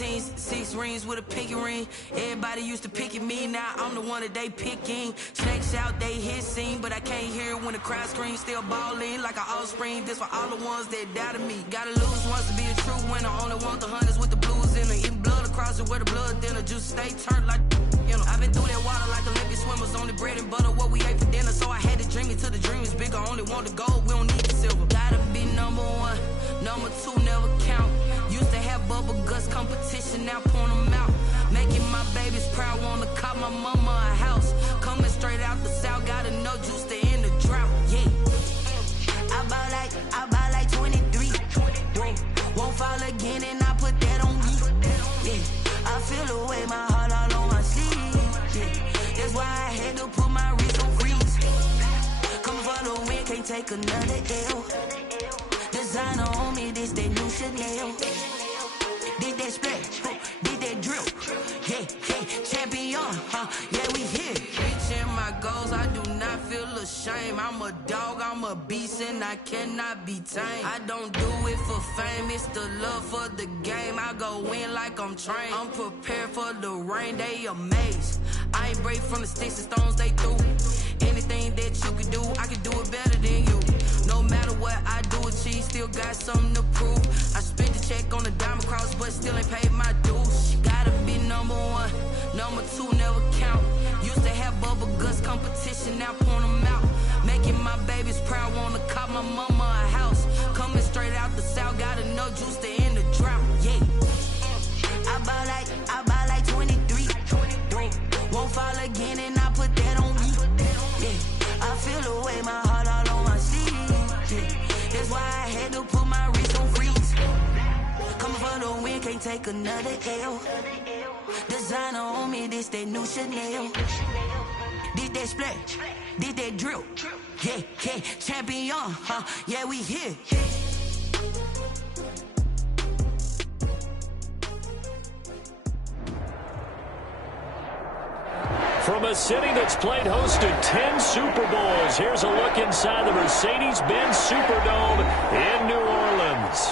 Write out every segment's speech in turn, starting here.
15's, 6 rings with a pinky ring. Everybody used to pick at me, now I'm the one that they picking. Snakes out, they hit scene, but I can't hear it when the crowd screams. Still ballin' like an offspring, this for all the ones that doubted me. Gotta lose once to be a true winner, only want the hunters with the blues in her. Eating blood across it where the blood thinner, just stay turned like you know. I've been through that water like Olympic swimmers, only bread and butter what we ate for dinner. So I had to dream it till the dream is bigger, only want the gold, we don't need the silver. Gotta be number one, number two never count. Used to have bubble guts competition, now point them out. Making my babies proud, wanna cop my mama a house. Coming straight out the south, got enough juice to end the drought, yeah. I buy like 23, whoa. Won't fall again and I put that on me, yeah. I feel the way, my heart all on my sleeve, yeah. That's why I had to put my wrist on freeze. Coming for the win, can't take another L. Designer on me, this that new Chanel. Did that splash, did that drill, yeah, champion, yeah, we here. Reaching my goals, I do not feel ashamed. I'm a dog, I'm a beast, and I cannot be tamed. I don't do it for fame, it's the love for the game. I go in like I'm trained. I'm prepared for the rain, they amazed. I ain't brave from the sticks and stones they threw. Anything that you can do, I can do it better than you. No matter what I do achieve, still got something to prove. I spent the check on the diamond cross, but still ain't paid my dues. Gotta be number one, number two never count. Used to have bubble guts competition, now point them out. Making my babies proud, wanna cop my mama a house. Coming straight out the south, got enough juice to end the drought, yeah. I buy like 23, whoa. Won't fall again and I put that on me, yeah. I feel the way, my heart all on my sleeve, yeah. That's why I had to put my wrist on freeze. Coming for the win, can't take another L. Designer on me, this that new Chanel. Did that splash, did that drill, yeah, champion, yeah, we here. From a city that's played host to 10 Super Bowls, here's a look inside the Mercedes-Benz Superdome in New Orleans.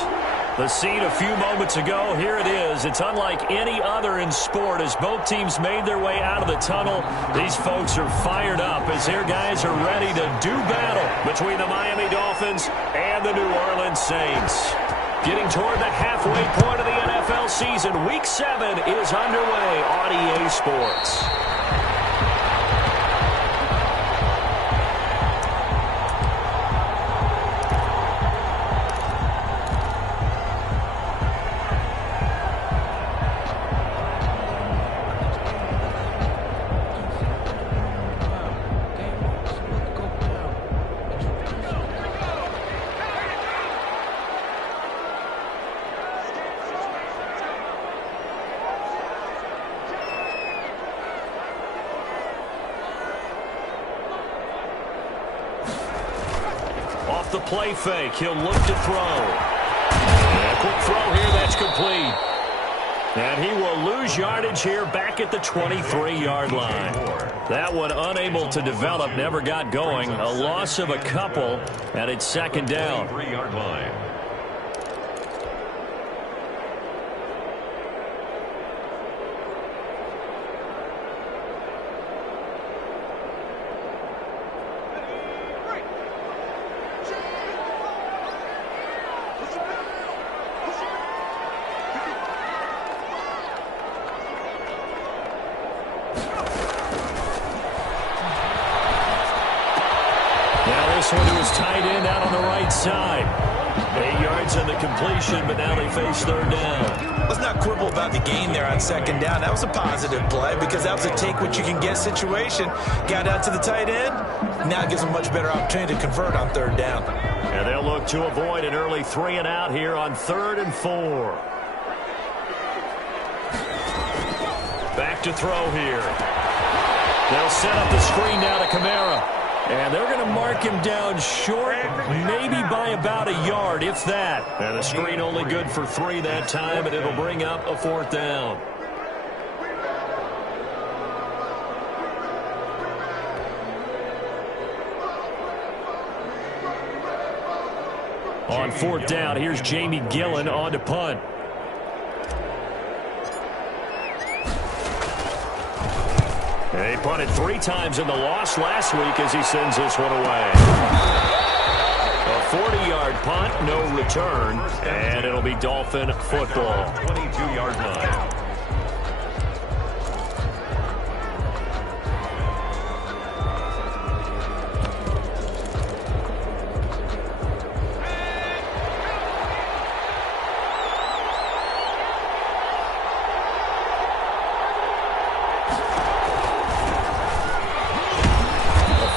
The scene a few moments ago, here it is. It's unlike any other in sport as both teams made their way out of the tunnel. These folks are fired up as their guys are ready to do battle between the Miami Dolphins and the New Orleans Saints. Getting toward the halfway point of the NFL season, Week 7 is underway on EA Sports. The play fake. He'll look to throw. And a quick throw here. That's complete. And he will lose yardage here back at the 23-yard line. That one unable to develop, never got going. A loss of a couple, and it's second down. 3-yard line. This one to his tight end out on the right side. 8 yards on the completion, but now they face third down. Let's not quibble about the gain there on second down. That was a positive play because that was a take-what-you-can-get situation. Got out to the tight end. Now it gives them a much better opportunity to convert on third down. And they'll look to avoid an early 3-and-out here on 3rd and 4. Back to throw here. They'll set up the screen now to Kamara. And they're going to mark him down short, maybe by about a yard, if that. And the screen only good for 3 that time, and it'll bring up a 4th down. On 4th down, here's Jamie Gillen on to punt. He punted 3 times in the loss last week as he sends this one away. A 40-yard punt, no return, and it'll be Dolphin football. 22-yard line.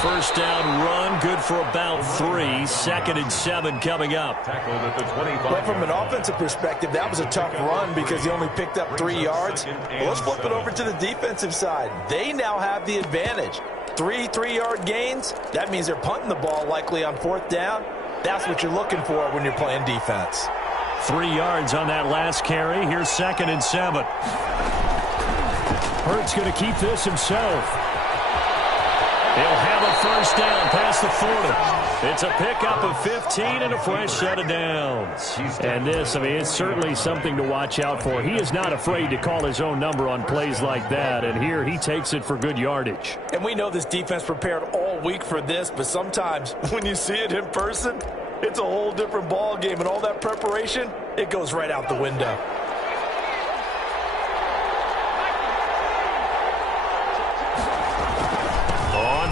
First down run, good for about 3. 2nd and 7 coming up. Tackled at the 25. Well, from an offensive perspective, that was a tough run because he only picked up 3 yards. Well, let's flip it over to the defensive side. They now have the advantage. 3 3-yard gains. That means they're punting the ball likely on 4th down. That's what you're looking for when you're playing defense. 3 yards on that last carry. Here's 2nd and 7. Hurts going to keep this himself. He'll have a first down past the 40. It's a pickup of 15 and a fresh set of downs. And this, I mean, it's certainly something to watch out for. He is not afraid to call his own number on plays like that. And here he takes it for good yardage. And we know this defense prepared all week for this, but sometimes when you see it in person, it's a whole different ball game. And all that preparation, it goes right out the window.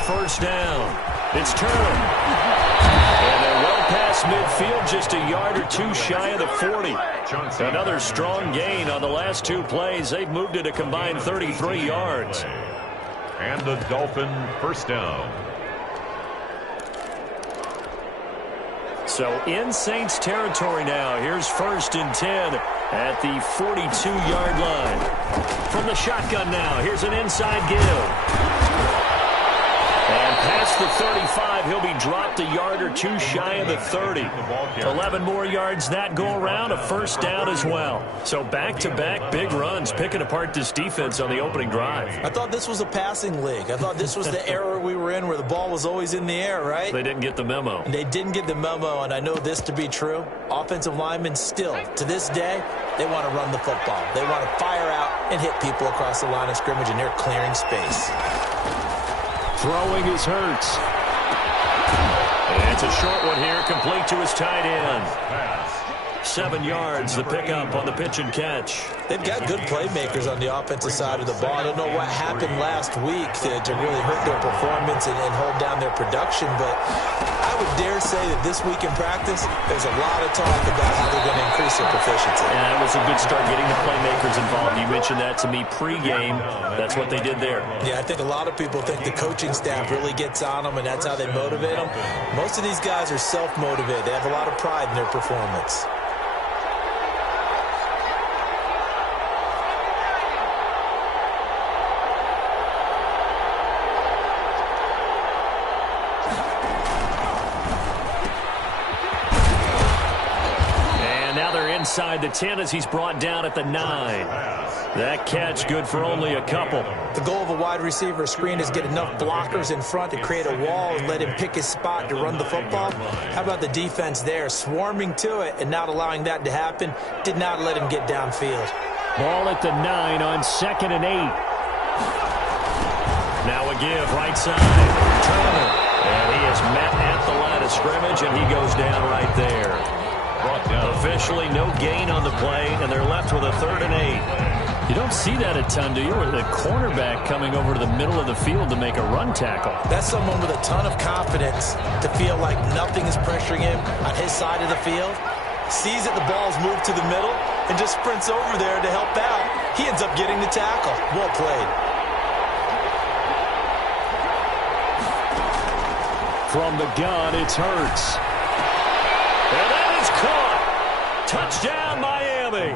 First down. It's turned. And they're well past midfield, just a yard or 2 shy of the 40. Another strong gain on the last 2 plays. They've moved it a combined 33 yards. And the Dolphin first down. So in Saints territory now. Here's 1st and 10 at the 42-yard line. From the shotgun now, here's an inside give. And past the 35, he'll be dropped a yard or 2 shy of the 30. 11 more yards that go around, a first down as well. So back-to-back big runs, picking apart this defense on the opening drive. I thought this was a passing league. I thought this was the era we were in where the ball was always in the air, right? They didn't get the memo. They didn't get the memo, and I know this to be true. Offensive linemen still, to this day, they want to run the football. They want to fire out and hit people across the line of scrimmage, and they're clearing space. Throwing is Hurts. And it's a short one here, complete to his tight end. 7 yards, the pickup on the pitch and catch. They've got good playmakers on the offensive side of the ball. I don't know what happened last week to really hurt their performance and hold down their production, but I would dare say that this week in practice, there's a lot of talk about how they're going to increase their proficiency. And that was a good start getting the playmakers involved. You mentioned that to me pregame. That's what they did there. Yeah, I think a lot of people think the coaching staff really gets on them, and that's how they motivate them. Most of these guys are self-motivated. They have a lot of pride in their performance. Inside the 10 as he's brought down at the 9. That catch good for only a couple. The goal of a wide receiver screen is get enough blockers in front to create a wall and let him pick his spot to run the football. How about the defense there, swarming to it and not allowing that to happen? Did not let him get downfield. Ball at the 9 on 2nd and 8. Now a give right side. Turner. And he is met at the line of scrimmage, and he goes down right there. Officially no gain on the play, and they're left with a 3rd and 8. You don't see that a ton, do you? With the cornerback coming over to the middle of the field to make a run tackle. That's someone with a ton of confidence to feel like nothing is pressuring him on his side of the field. Sees that the ball's moved to the middle and just sprints over there to help out. He ends up getting the tackle. Well played. From the gun, it's Hurts. And that is caught. Touchdown, Miami.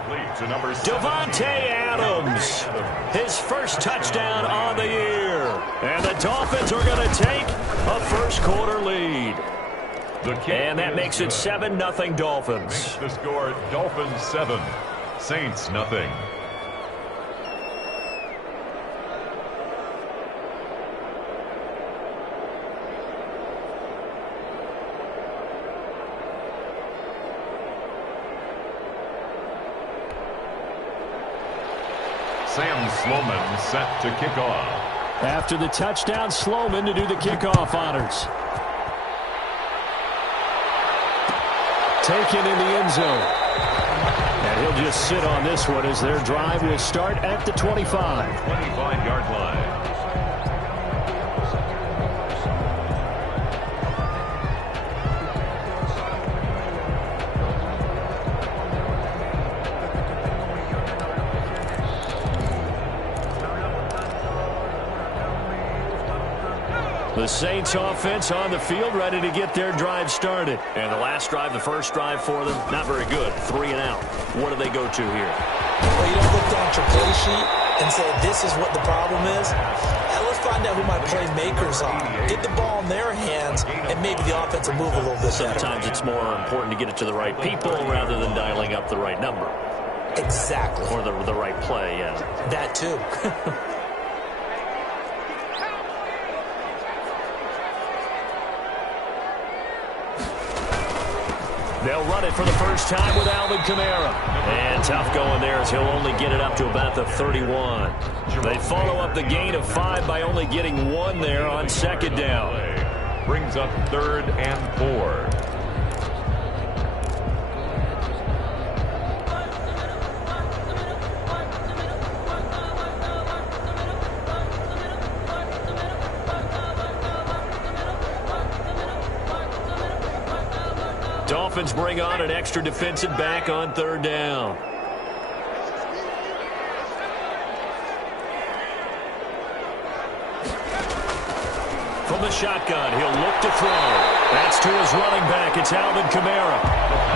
Devontae Adams. His first touchdown on the year. And the Dolphins are going to take a first-quarter lead. And that makes it 7-0 Dolphins. The score, Dolphins 7, Saints 0. Sam Sloman set to kick off. After the touchdown, Sloman to do the kickoff honors. Taken in the end zone. And he'll just sit on this one as their drive will start at the 25. 25-yard line. The Saints offense on the field, ready to get their drive started. And the last drive, the first drive for them, not very good. 3 and out. What do they go to here? Well, you don't look down at your play sheet and say, this is what the problem is. Now let's find out who my playmakers are. Get the ball in their hands, and maybe the offense will move a little bit better. Sometimes it's more important to get it to the right people rather than dialing up the right number. Exactly. Or the right play, yeah. That too. They'll run it for the first time with Alvin Kamara. And tough going there as he'll only get it up to about the 31. They follow up the gain of 5 by only getting 1 there on second down. Brings up 3rd and 4. Dolphins bring on an extra defensive back on 3rd down. From the shotgun, he'll look to throw. That's to his running back. It's Alvin Kamara.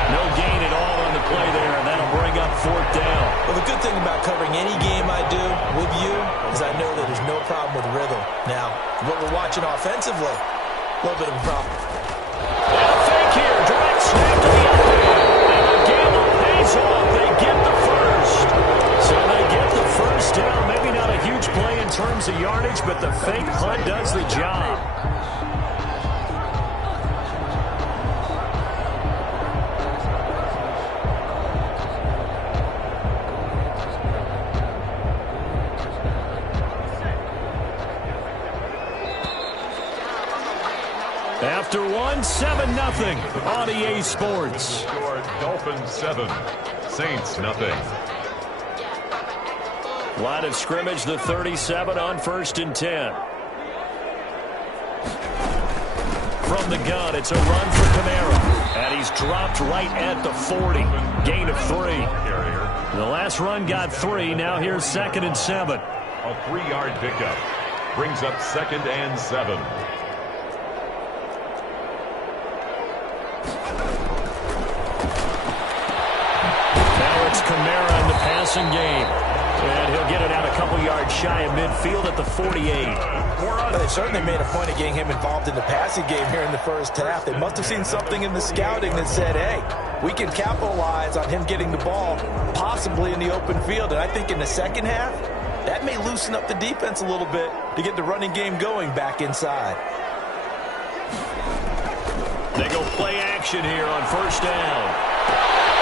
No gain at all on the play there, and that'll bring up 4th down. Well, the good thing about covering any game I do with you is I know that there's no problem with rhythm. Now, what we're watching offensively, a little bit of a problem. And a fake here. Direct snap to the outfield. And the gamble pays off. They get the first. So they get the first down. Maybe not a huge play in terms of yardage, but the fake punt does the job. After 1, 7-0 on EA Sports. Dolphins 7, Saints nothing. Line of scrimmage, the 37 on 1st and 10. From the gun, it's a run for Kamara. And he's dropped right at the 40. Gain of 3. The last run got 3. Now here's 2nd and 7. A 3-yard pickup. Brings up 2nd and 7. Kamara in the passing game. And he'll get it out a couple yards shy of midfield at the 48. Well, they certainly made a point of getting him involved in the passing game here in the first half. They must have seen something in the scouting that said, hey, we can capitalize on him getting the ball possibly in the open field. And I think in the second half, that may loosen up the defense a little bit to get the running game going back inside. They go play action here on 1st down.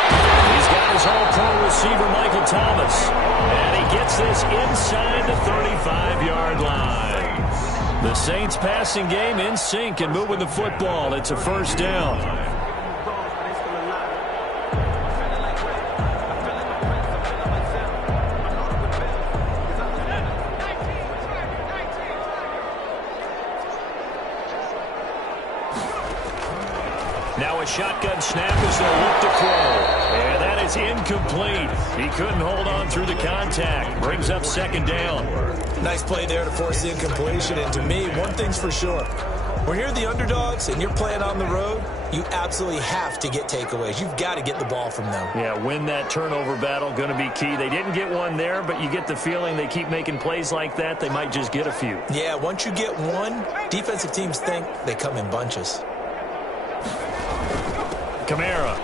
He's got his all-pro receiver, Michael Thomas. And he gets this inside the 35-yard line. The Saints passing game in sync and moving the football. It's a 1st down. Now a shotgun snap as they look to throw. And that is incomplete. He couldn't hold on through the contact. Brings up 2nd down. Nice play there to force the incompletion. And to me, one thing's for sure. When you're the underdogs and you're playing on the road, you absolutely have to get takeaways. You've got to get the ball from them. Yeah, win that turnover battle, going to be key. They didn't get one there, but you get the feeling they keep making plays like that, they might just get a few. Yeah, once you get one, defensive teams think they come in bunches. Kamara.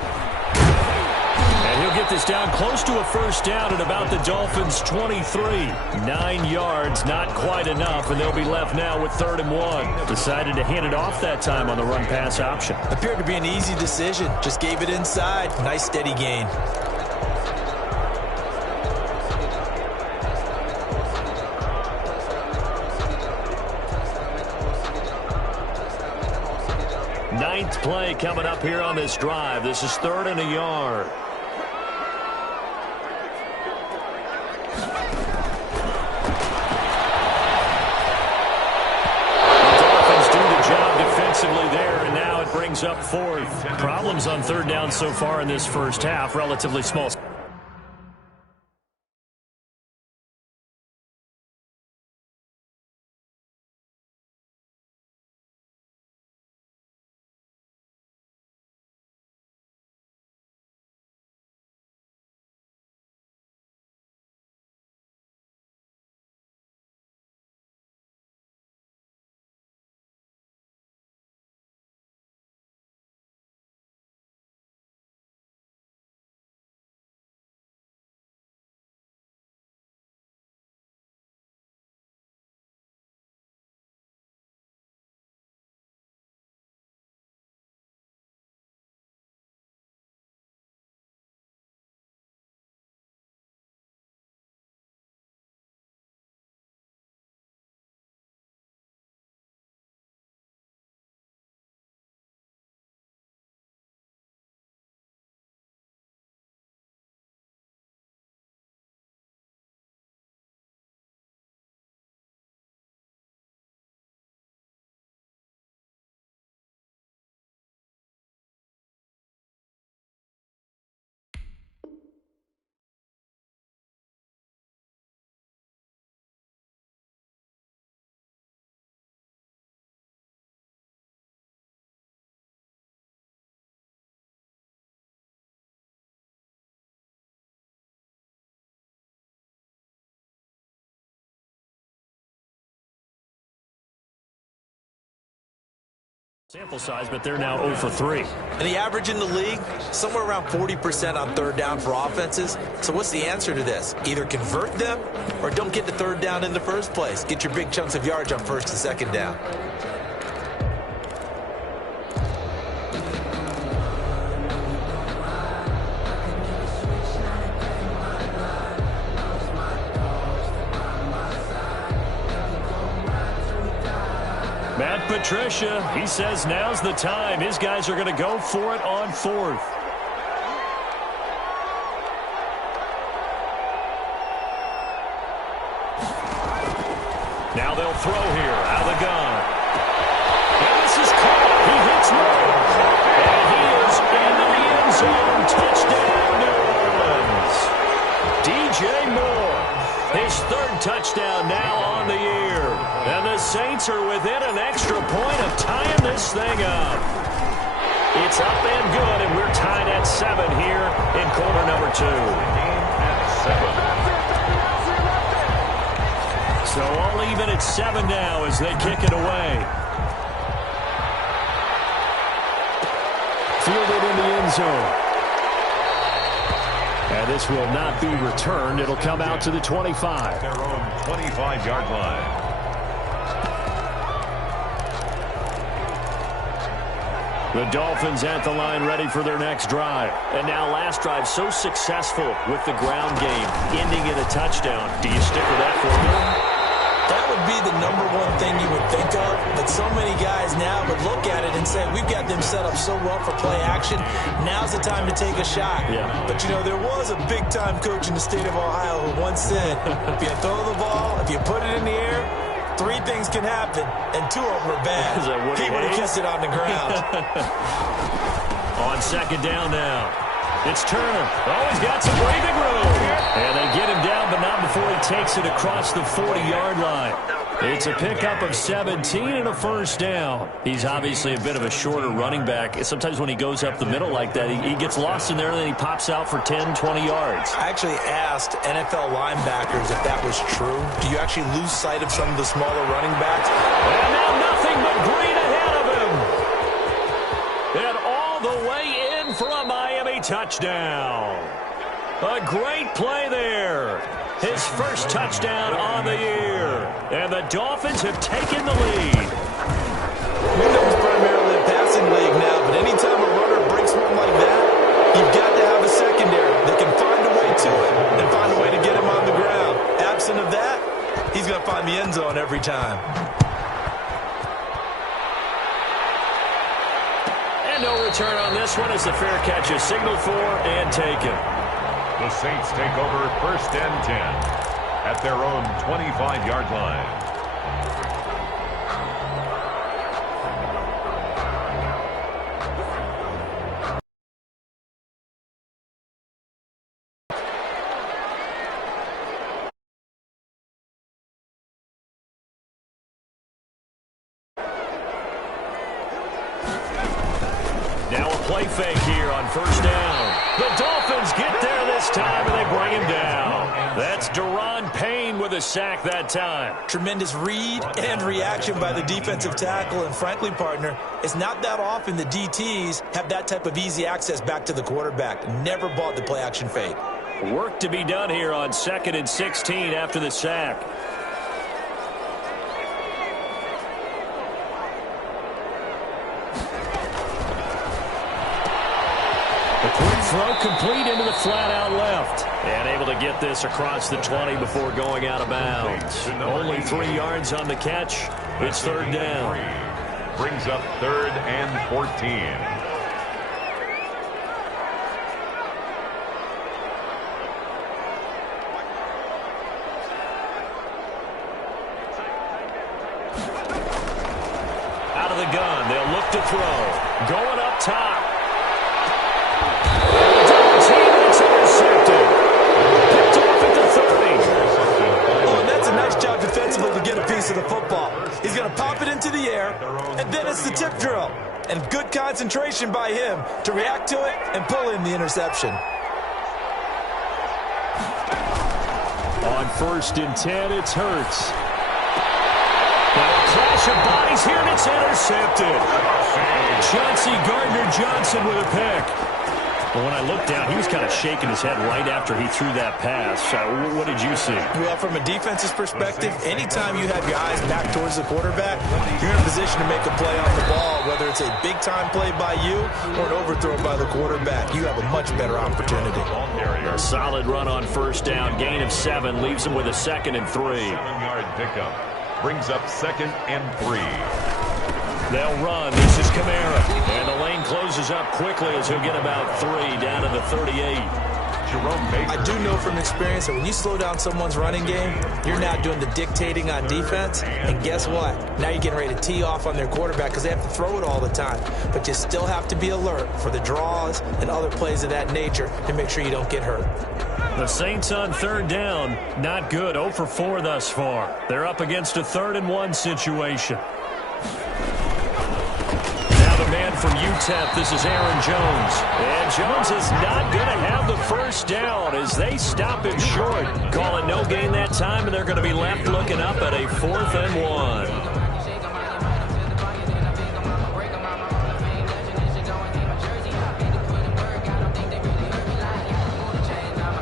And he'll get this down close to a 1st down at about the Dolphins' 23. 9 yards, not quite enough, and they'll be left now with 3rd and 1. Decided to hand it off that time on the run-pass option. Appeared to be an easy decision. Just gave it inside. Nice steady gain. Ninth play coming up here on this drive. This is 3rd and a yard. The Dolphins do the job defensively there, and now it brings up 4th. Problems on 3rd down so far in this first half. Relatively small. Sample size, but they're now 0 for 3. And the average in the league, somewhere around 40% on 3rd down for offenses. So what's the answer to this? Either convert them or don't get the 3rd down in the first place. Get your big chunks of yards on 1st and 2nd down. Matt Patricia, he says now's the time. His guys are going to go for it on 4th. Now they'll throw here out of the gun. And this is caught. He hits Moore. And he is into the end zone. Touchdown, New Orleans. DJ Moore, his 3rd touchdown now on the year. And the Saints are within an extra point of tying this thing up. It's up and good, and we're tied at 7 here in quarter number 2. So all even at 7 now as they kick it away. Fielded in the end zone. And this will not be returned. It'll come out to the 25. Their own 25-yard line. The Dolphins at the line ready for their next drive. And now last drive so successful with the ground game, ending in a touchdown. Do you stick with that formula? That would be the #1 thing you would think of, but so many guys now would look at it and say, we've got them set up so well for play action, now's the time to take a shot. Yeah. But, you know, there was a big-time coach in the state of Ohio who once said, if you throw the ball, if you put it in the air, 3 things can happen, and 2 of them are bad. He would have kissed it on the ground. On 2nd down now. It's Turner. Oh, he's got some breathing room. And they get him down, but not before he takes it across the 40-yard line. It's a pickup of 17 and a 1st down. He's obviously a bit of a shorter running back. Sometimes when he goes up the middle like that, he gets lost in there, and then he pops out for 10, 20 yards. I actually asked NFL linebackers if that was true. Do you actually lose sight of some of the smaller running backs? And now nothing but green ahead of him. And all the way in for a Miami touchdown. A great play there. His 1st touchdown on the year. And the Dolphins have taken the lead. We know it's primarily a passing league now, but anytime a runner breaks one like that, you've got to have a secondary that can find a way to it and find a way to get him on the ground. Absent of that, he's going to find the end zone every time. And no return on this one as the fair catch is signaled for and taken. The Saints take over 1st and 10 at their own 25-yard line. Now a play fake here on 1st down. The Dolphins get there this time, and they bring him down. That's Daron Payne with a sack that time. Tremendous read and reaction by the defensive tackle. And frankly, partner, it's not that often the DTs have that type of easy access back to the quarterback. Never bought the play-action fake. Work to be done here on 2nd and 16 after the sack. The quick throw complete into the flat out left. And able to get this across the 20 before going out of bounds. Only 3 yards on the catch. It's 3rd down. Brings up 3rd and 14. Out of the gun. They'll look to throw. Going up top. Intercepted. Picked off at the 30. Oh, and that's a nice job defensively to get a piece of the football. He's going to pop it into the air, and then it's the tip drill. And good concentration by him to react to it and pull in the interception. On 1st and 10, it's Hurts. Now a clash of bodies here, and it's intercepted. Chauncey Gardner-Johnson with a pick. Well, when I looked down, he was kind of shaking his head right after he threw that pass. What did you see? Well, from a defense's perspective, anytime you have your eyes back towards the quarterback, you're in a position to make a play on the ball, whether it's a big-time play by you or an overthrow by the quarterback. You have a much better opportunity. A solid run on 1st down. Gain of 7 leaves him with a 2nd and 3. 7-yard pickup. Brings up 2nd and 3. They'll run. This is Kamara. And the lane closes up quickly as he'll get about 3 down to the 38. Jerome Baker. I do know from experience that when you slow down someone's running game, you're now doing the dictating on defense. And guess what? Now you're getting ready to tee off on their quarterback because they have to throw it all the time. But you still have to be alert for the draws and other plays of that nature to make sure you don't get hurt. The Saints on 3rd down. Not good. 0 for 4 thus far. They're up against a 3rd and 1 situation. Man from UTEP, this is Aaron Jones. And Jones is not going to have the 1st down as they stop him short. Call it no gain that time, and they're going to be left looking up at a 4th and 1.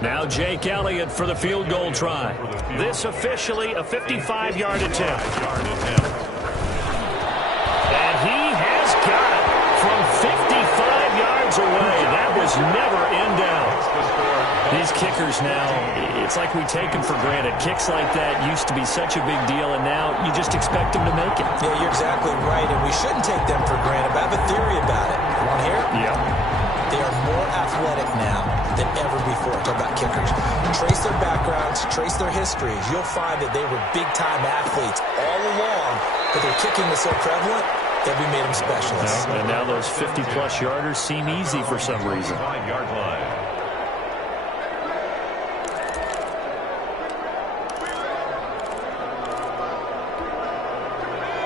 Now Jake Elliott for the field goal try. This officially a 55-yard attempt. And he has got it from 55 yards away. That was never in doubt. These kickers now, it's like we take them for granted. Kicks like that used to be such a big deal, and now you just expect them to make it. Yeah, you're exactly right, and we shouldn't take them for granted. But I have a theory about it. You want to hear it? Yep. They are more athletic now than ever before. Talk about kickers. Trace their backgrounds, trace their histories. You'll find that they were big-time athletes all along, but their kicking was so prevalent that we made them specialists. And now those 50-plus yarders seem easy for some reason. 5-yard line.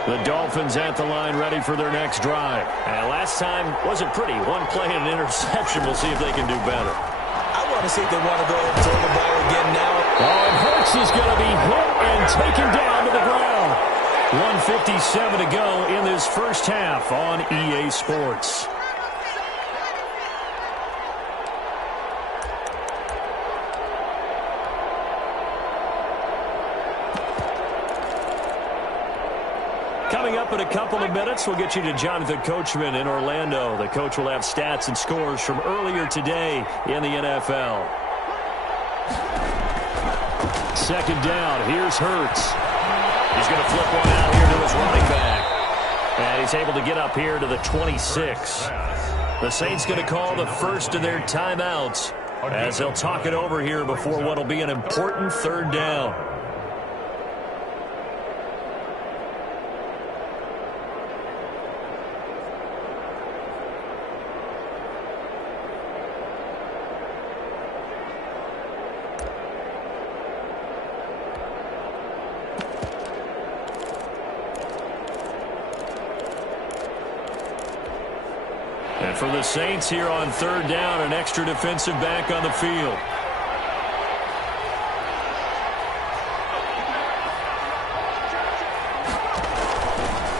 The Dolphins at the line ready for their next drive. And last time wasn't pretty. One play and an interception. We'll see if they can do better. I want to see if they want to go ahead and throw the ball again now. Oh, and Hurts is going to be hit and taken down to the ground. 1:57 to go in this first half on EA Sports. Coming up in a couple of minutes, we'll get you to Jonathan Coachman in Orlando. The coach will have stats and scores from earlier today in the NFL. 2nd down. Here's Hurts. He's going to flip one out here to his running back. And he's able to get up here to the 26. The Saints going to call the first of their timeouts as they'll talk it over here before what will be an important third down. And for the Saints here on third down, an extra defensive back on the field.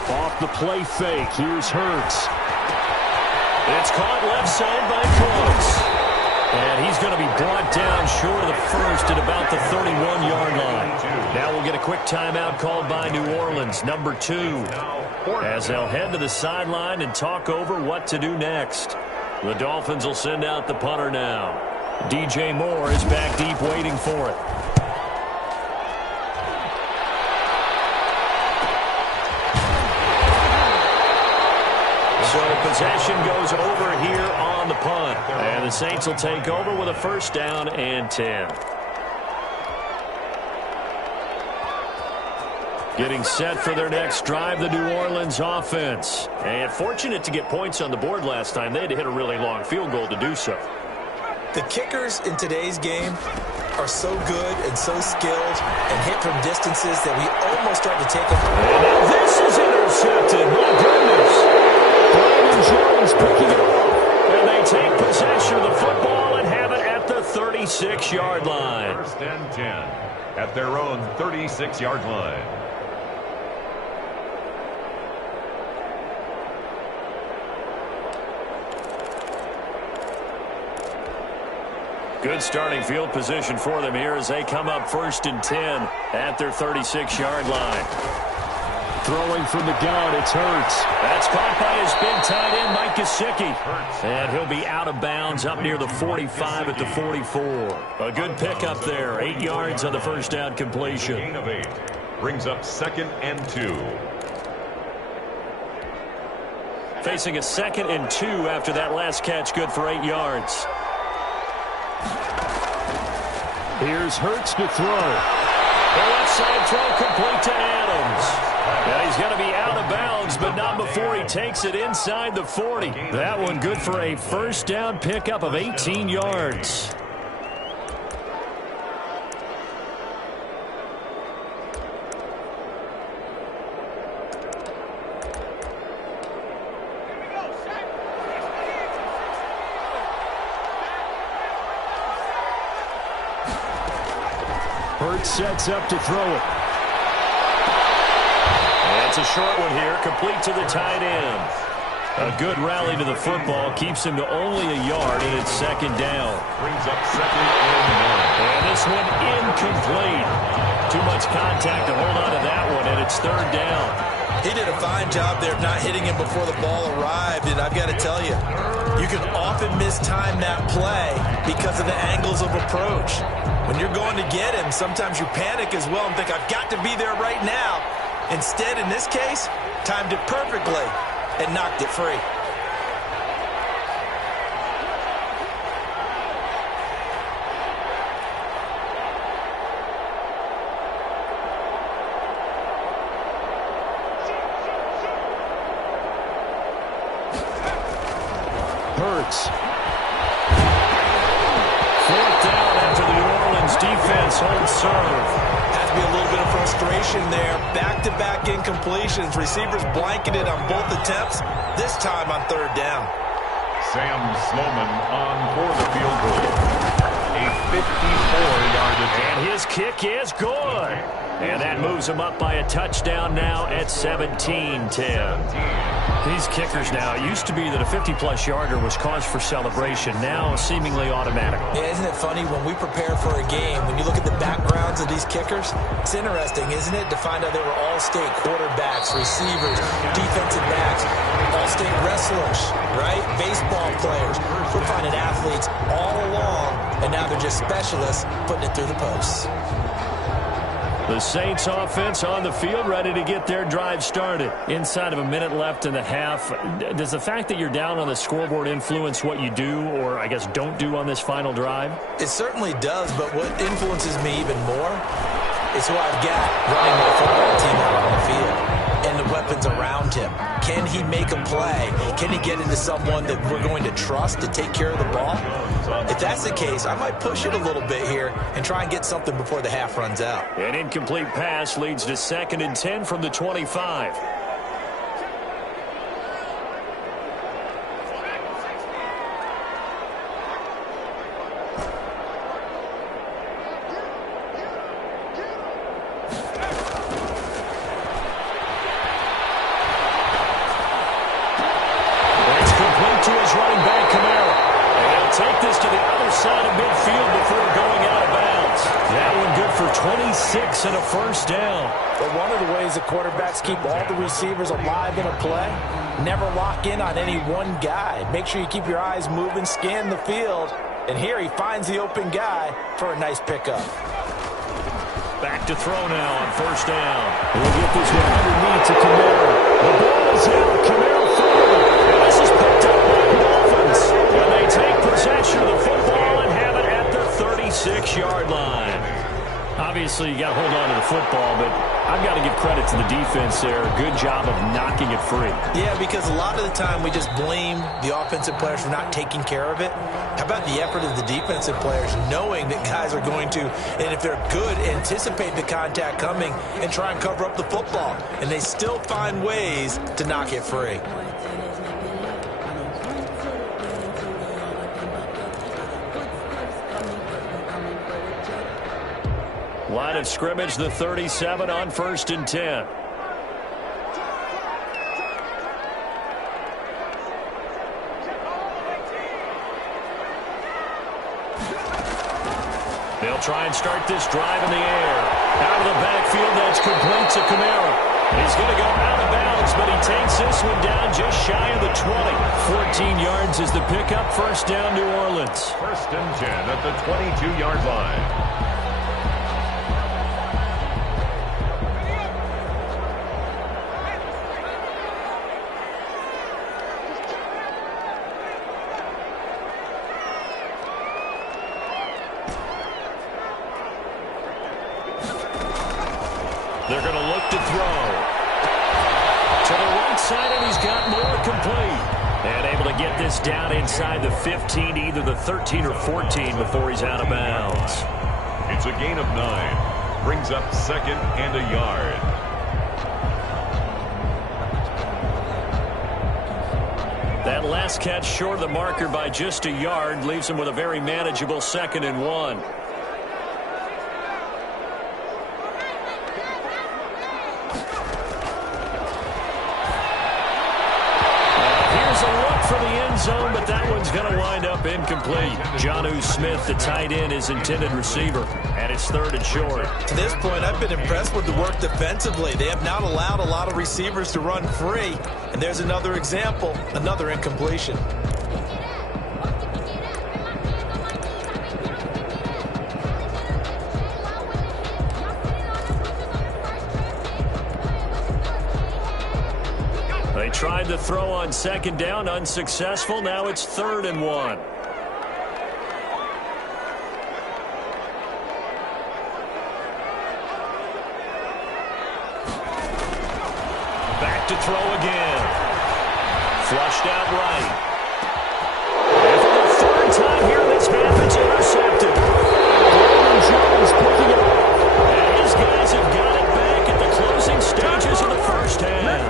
Off the play fake, here's Hurts. It's caught left side by Close. And he's going to be brought down short of the first at about the 31-yard line. Now we'll get a quick timeout called by New Orleans, number 2. As they'll head to the sideline and talk over what to do next. The Dolphins will send out the punter now. DJ Moore is back deep waiting for it. So possession goes over here on the punt. And the Saints will take over with a first down and 10. Getting set for their next drive, the New Orleans offense. And fortunate to get points on the board last time. They had to hit a really long field goal to do so. The kickers in today's game are so good and so skilled and hit from distances that we almost start to take them. And now this is intercepted. My goodness. Brandon Jones picking it off. And they take possession of the football and have it at the 36-yard line. First and 10 at their own 36-yard line. Good starting field position for them here as they come up first and 10 at their 36-yard line. Throwing from the gun, it's Hurts. That's caught by his big tight end, Mike Gesicki. And he'll be out of bounds up near the 45 at the 44. A good pickup there, 8 yards on the first down completion. Gain of 8 brings up second and 2. Facing a second and 2 after that last catch, good for 8 yards. Here's Hurts to throw. The left side throw complete to Adams. Now he's going to be out of bounds, but not before he takes it inside the 40. That one good for a first down pickup of 18 yards. Hurts sets up to throw it. That's a short one here, complete to the tight end. A good rally to the football keeps him to only a yard, and it's second down. Brings up second and 1. And this one incomplete. Too much contact to hold on to that one, and it's third down. He did a fine job there of not hitting him before the ball arrived, and I've got to tell you, you can often mistime that play because of the angles of approach. When you're going to get him, sometimes you panic as well and think, I've got to be there right now. Instead, in this case, timed it perfectly and knocked it free. Hurts. Fourth down after the New Orleans defense holds serve. Has to be a little bit of frustration there. Back-to-back incompletions. Receivers blanketed on both attempts, this time on third down. Sam Sloman on for the field goal. A 54-yard attempt. And his kick is good. And that moves him up by a touchdown now at 17-10. These kickers now, it used to be that a 50-plus yarder was cause for celebration, now seemingly automatic. Yeah, isn't it funny when we prepare for a game, when you look at the backgrounds of these kickers, it's interesting, isn't it, to find out they were all-state quarterbacks, receivers, defensive backs, all-state wrestlers, right? Baseball players. We're finding athletes all along, and now they're just specialists putting it through the posts. The Saints offense on the field, ready to get their drive started. Inside of a minute left in the half, does the fact that you're down on the scoreboard influence what you do, or I guess don't do on this final drive? It certainly does, but what influences me even more is who I've got running my football team out on the field and the weapons around him. Can he make a play? Can he get into someone that we're going to trust to take care of the ball? If that's the case, I might push it a little bit here and try and get something before the half runs out. An incomplete pass leads to 2nd and 10 from the 25. Take this to the other side of midfield before going out of bounds. That one good for 26 and a first down. But one of the ways the quarterbacks keep all the receivers alive in a play, never lock in on any one guy. Make sure you keep your eyes moving, scan the field. And here he finds the open guy for a nice pickup. Back to throw now on first down. We'll get this one underneath to Camaro. The ball is out. Camaro forward. And this is picked up by the Dolphins. And they take possession of the football and have it at the 36-yard line. Obviously, you got to hold on to the football, but I've got to give credit to the defense there. Good job of knocking it free. Yeah, because a lot of the time we just blame the offensive players for not taking care of it. How about the effort of the defensive players knowing that guys are going to, and if they're good, anticipate the contact coming and try and cover up the football. And they still find ways to knock it free. Line of scrimmage, the 37 on 1st and 10. They'll try and start this drive in the air. Out of the backfield, that's complete to Camaro. He's going to go out of bounds, but he takes this one down just shy of the 20. 14 yards is the pickup. First down, New Orleans. 1st and 10 at the 22-yard line. They're going to look to throw. To the right side, and he's got more complete. And able to get this down inside the 15, either the 13 or 14 before he's out of bounds. It's a gain of 9. Brings up 2nd and a yard. That last catch short of the marker by just a yard leaves him with a very manageable 2nd and 1. For the end zone, but that one's going to wind up incomplete. Jonnu Smith, the tight end, is intended receiver, and it's 3rd and short. To this point, I've been impressed with the work defensively. They have not allowed a lot of receivers to run free, and there's another example, another incompletion. They tried to throw on 2nd down, unsuccessful. Now it's 3rd and 1. Back to throw again. Flushed out right. And for the 3rd time here, this half, it's intercepted. Jones picking it up. And his guys have got it back at the closing stages of the first half.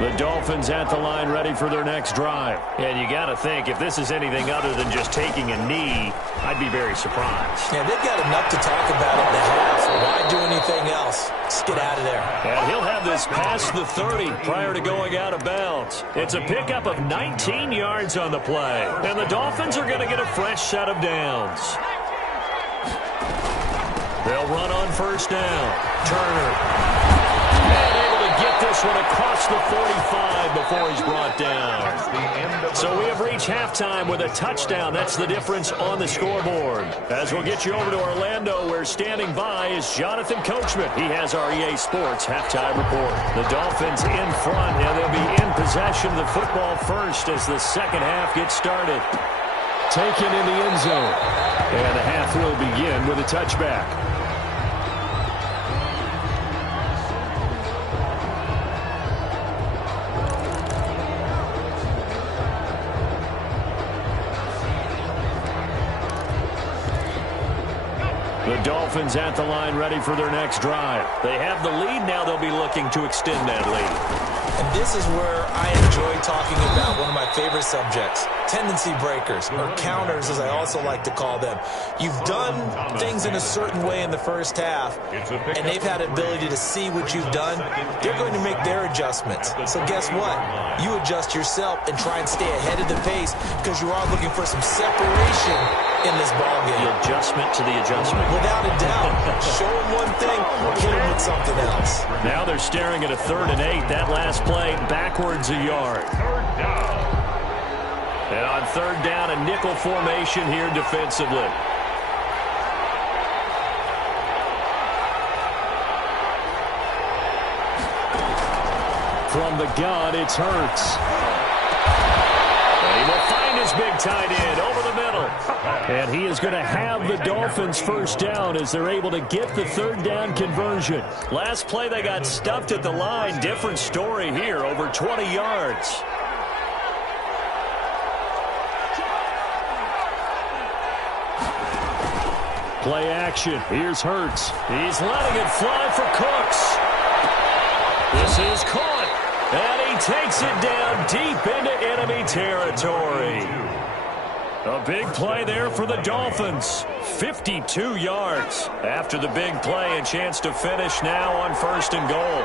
The Dolphins at the line ready for their next drive. And you got to think, if this is anything other than just taking a knee, I'd be very surprised. Yeah, they've got enough to talk about at the half. Why do anything else? Just get out of there. And he'll have this past the 30 prior to going out of bounds. It's a pickup of 19 yards on the play. And the Dolphins are going to get a fresh set of downs. They'll run on 1st down. Turner. And able to get this one across the 45 before he's brought down. So we have reached halftime with a touchdown. That's the difference on the scoreboard. As we'll get you over to Orlando, where standing by is Jonathan Coachman. He has our EA Sports halftime report. The Dolphins in front, and they'll be in possession of the football first as the second half gets started. Taken in the end zone. And the half will begin with a touchback. The Dolphins at the line ready for their next drive. They have the lead. Now they'll be looking to extend that lead. And this is where I enjoy talking about one of my favorite subjects, tendency breakers, or counters as I also like to call them. You've done things in a certain way in the first half, and they've had the ability to see what you've done. They're going to make their adjustments. So guess what? You adjust yourself and try and stay ahead of the pace because you are looking for some separation in this ballgame. The adjustment to the adjustment. Without a doubt. Show them one thing, hit them with something else. Now they're staring at a 3rd and 8. That last play backwards a yard. And on 3rd down, a nickel formation here defensively. From the gun, it's Hurts. And he will find his big tight end over the middle. And he is going to have the Dolphins first down as they're able to get the 3rd down conversion. Last play, they got stuffed at the line. Different story here, over 20 yards. Play action. Here's Hurts. He's letting it fly for Cooks. This is caught, and he takes it down deep into enemy territory. A big play there for the Dolphins. 52 yards after the big play, and chance to finish now on 1st and goal.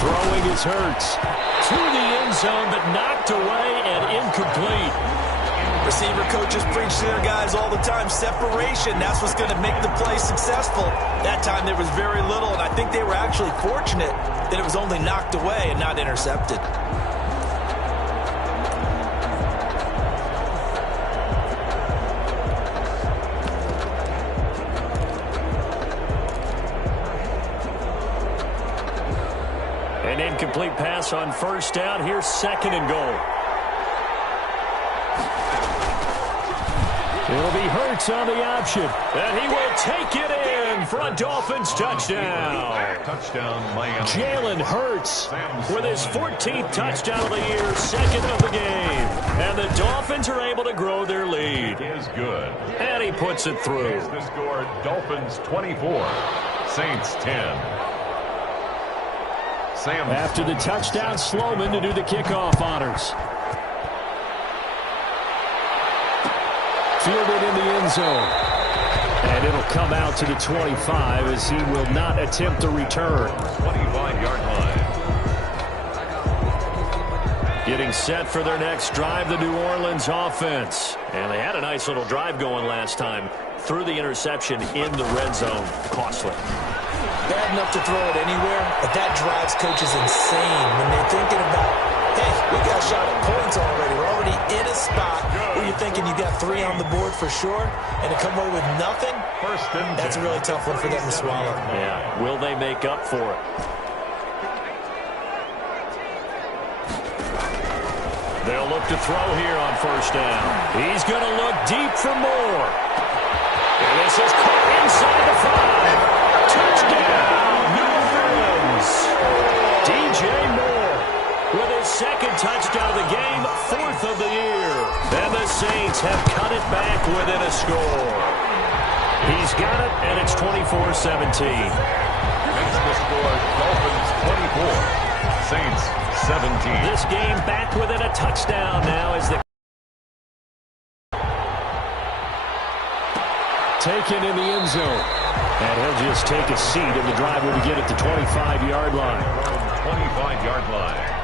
Throwing is Hurts. To the end zone, but knocked away and incomplete. Receiver coaches preach to their guys all the time. Separation, that's what's going to make the play successful. That time there was very little, and I think they were actually fortunate that it was only knocked away and not intercepted. An incomplete pass on 1st down. Here's 2nd and goal. It'll be Hurts on the option, and he will take it in for a Dolphins touchdown. Touchdown, Miami. Jalen Hurts with his 14th touchdown of the year, 2nd of the game. And the Dolphins are able to grow their lead. Is good. And he puts it through. Here's the score, Dolphins 24, Saints 10. After the touchdown, Sloman to do the kickoff honors. Fielded in the end zone. And it'll come out to the 25 as he will not attempt a return. 25-yard line. Getting set for their next drive, the New Orleans offense. And they had a nice little drive going last time. Threw the interception in the red zone. Costly. Bad enough to throw it anywhere, but that drives coaches insane when they're thinking about, hey, we got a shot at points already. We're already in a spot where you're thinking you got 3 on the board for sure, and to come away with nothing, that's a really tough one for them to swallow. Yeah, will they make up for it? They'll look to throw here on 1st down. He's going to look deep for more. And this is caught inside the 5. Touchdown, New Orleans. DJ Moore with his 2nd touchdown of the game, 4th of the year. And the Saints have cut it back within a score. He's got it, and it's 24-17. That's the score, Dolphins 24, Saints 17. This game back within a touchdown now as the taken in the end zone. And he'll just take a seat, and the drive will begin at the 25-yard line. 25-yard line.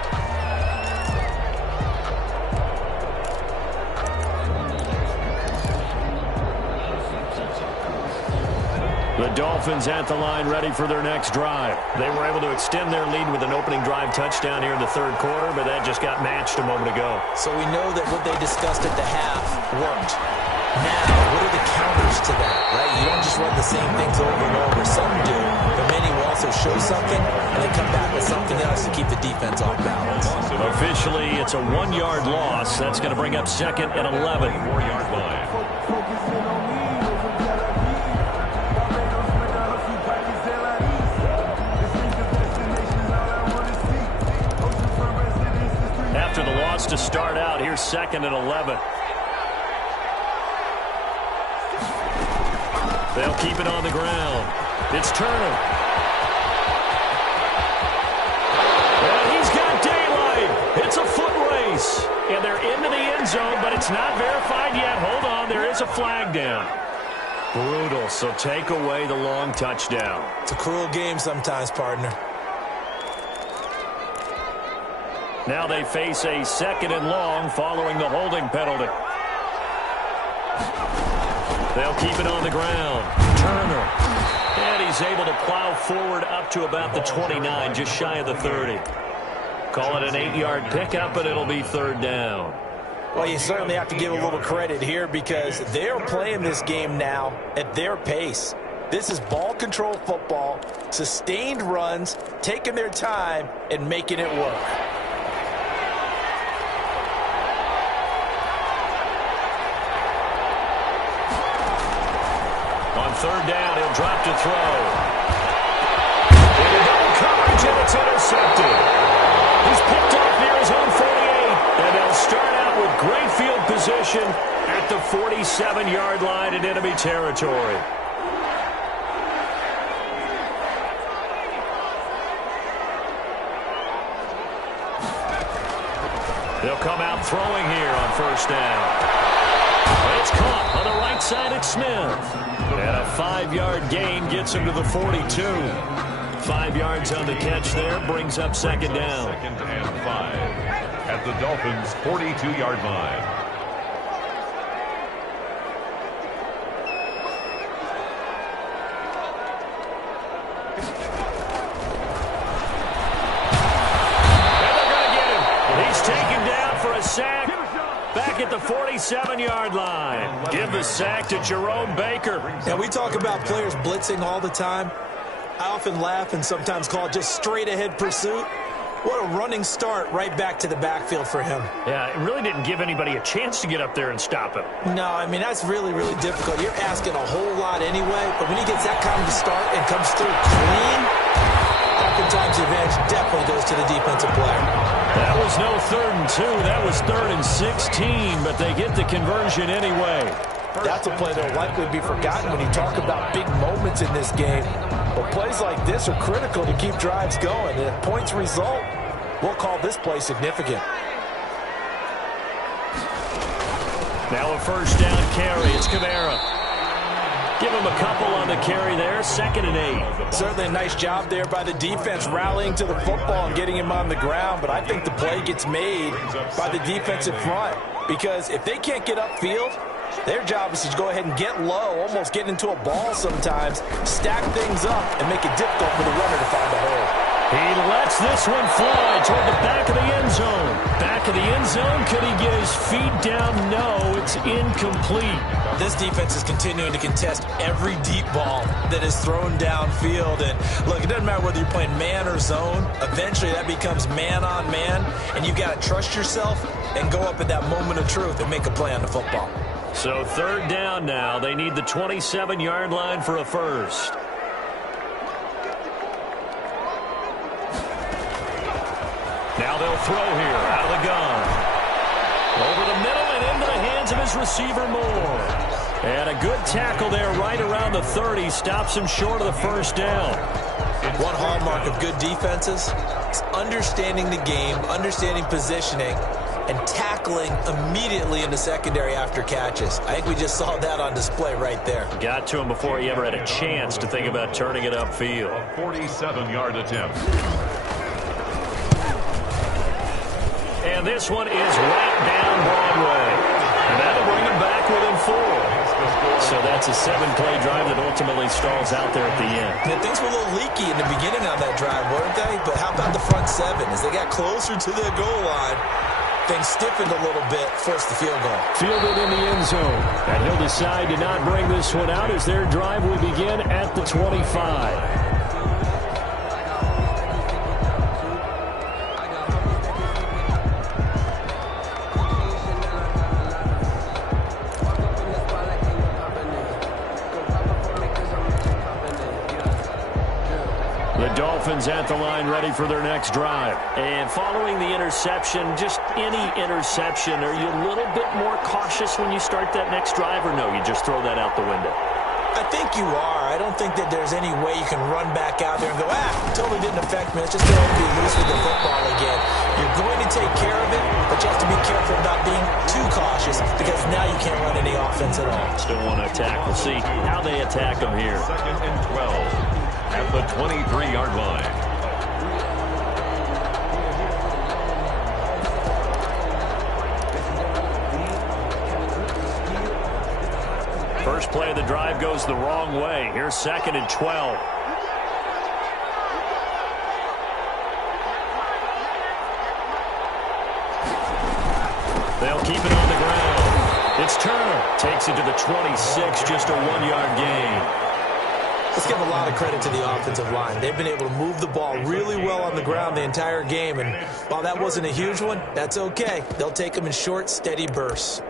The Dolphins at the line ready for their next drive. They were able to extend their lead with an opening drive touchdown here in the third quarter, but that just got matched a moment ago. So we know that what they discussed at the half worked. Now, what are the counters to that, right? You don't just run the same things over and over. Some do, but many will also show something and then come back with something else to keep the defense off balance. Officially, it's a 1-yard loss. That's going to bring up second and 11. 4-yard line. After the loss to start out, here's second and 11. They'll keep it on the ground. It's Turner. And he's got daylight. It's a foot race. And they're into the end zone, but it's not verified yet. Hold on, there is a flag down. Brutal, so take away the long touchdown. It's a cruel game sometimes, partner. Now they face a second and long following the holding penalty. They'll keep it on the ground. Turner. And he's able to plow forward up to about the 29, just shy of the 30. Call it an 8-yard pickup, but it'll be third down. Well, you certainly have to give a little credit here because they're playing this game now at their pace. This is ball control football, sustained runs, taking their time, and making it work. On third down, he'll drop to throw. Into double coverage, and it's intercepted. He's picked off near his own 48, and they'll start out with great field position at the 47-yard line in enemy territory. They'll come out throwing here on first down. It's caught on the right side at Smith. And a 5-yard gain gets him to the 42. 5 yards on the catch there, brings up second down. Second and 5 at the Dolphins' 42-yard line. And they're going to get him. He's taken down for a sack. Back at the 47-yard line. Give the sack to Jerome Baker. And we talk about players blitzing all the time. I often laugh and sometimes call it just straight-ahead pursuit. What a running start right back to the backfield for him. Yeah, it really didn't give anybody a chance to get up there and stop him. No, I mean, that's really, really difficult. You're asking a whole lot anyway, but when he gets that kind of a start and comes through clean, oftentimes the advantage definitely goes to the defensive player. That was no 3rd and 2. That was 3rd and 16, but they get the conversion anyway. That's a play that will likely be forgotten when you talk about big moments in this game. But plays like this are critical to keep drives going. And if points result, we'll call this play significant. Now a first down carry. It's Kamara. Give him a couple on the carry there. 2nd and 8. Certainly a nice job there by the defense rallying to the football and getting him on the ground. But I think the play gets made by the defensive front. Because if they can't get upfield, their job is to go ahead and get low, almost get into a ball sometimes, stack things up, and make it difficult for the runner to find a hole. He lets this one fly toward the back of the end zone. Back of the end zone, could he get his feet down? No, it's incomplete. This defense is continuing to contest every deep ball that is thrown downfield. And look, it doesn't matter whether you're playing man or zone. Eventually, that becomes man on man, and you've got to trust yourself and go up at that moment of truth and make a play on the football. So 3rd down now. They need the 27-yard line for a first. Now they'll throw here out of the gun. Over the middle and into the hands of his receiver Moore. And a good tackle there right around the 30. Stops him short of the first down. One hallmark of good defenses is understanding the game, understanding positioning, and tackling immediately in the secondary after catches. I think we just saw that on display right there. Got to him before he ever had a chance to think about turning it upfield. A 47-yard attempt. And this one is right down Broadway. And that'll bring him back within 4. It's the score So that's a 7-play drive that ultimately stalls out there at the end. Yeah, things were a little leaky in the beginning on that drive, weren't they? But how about the front 7? As they got closer to the goal line, things stiffened a little bit, forced the field goal. Fielded in the end zone. And he'll decide to not bring this one out as their drive will begin at the 25. Dolphins at the line ready for their next drive. And following the interception, just any interception, are you a little bit more cautious when you start that next drive, or no, you just throw that out the window? I think you are. I don't think that there's any way you can run back out there and go, totally didn't affect me. It's just going to be loose with the football again. You're going to take care of it, but you have to be careful about being too cautious because now you can't run any offense at all. Still want to attack. We'll see how they attack them here. 2nd and 12 at the 23-yard line. First play of the drive goes the wrong way. Here's 2nd and 12. They'll keep it on the ground. It's Turner. Takes it to the 26, just a 1-yard gain. Let's give a lot of credit to the offensive line. They've been able to move the ball really well on the ground the entire game. And while that wasn't a huge one, that's okay. They'll take them in short, steady bursts.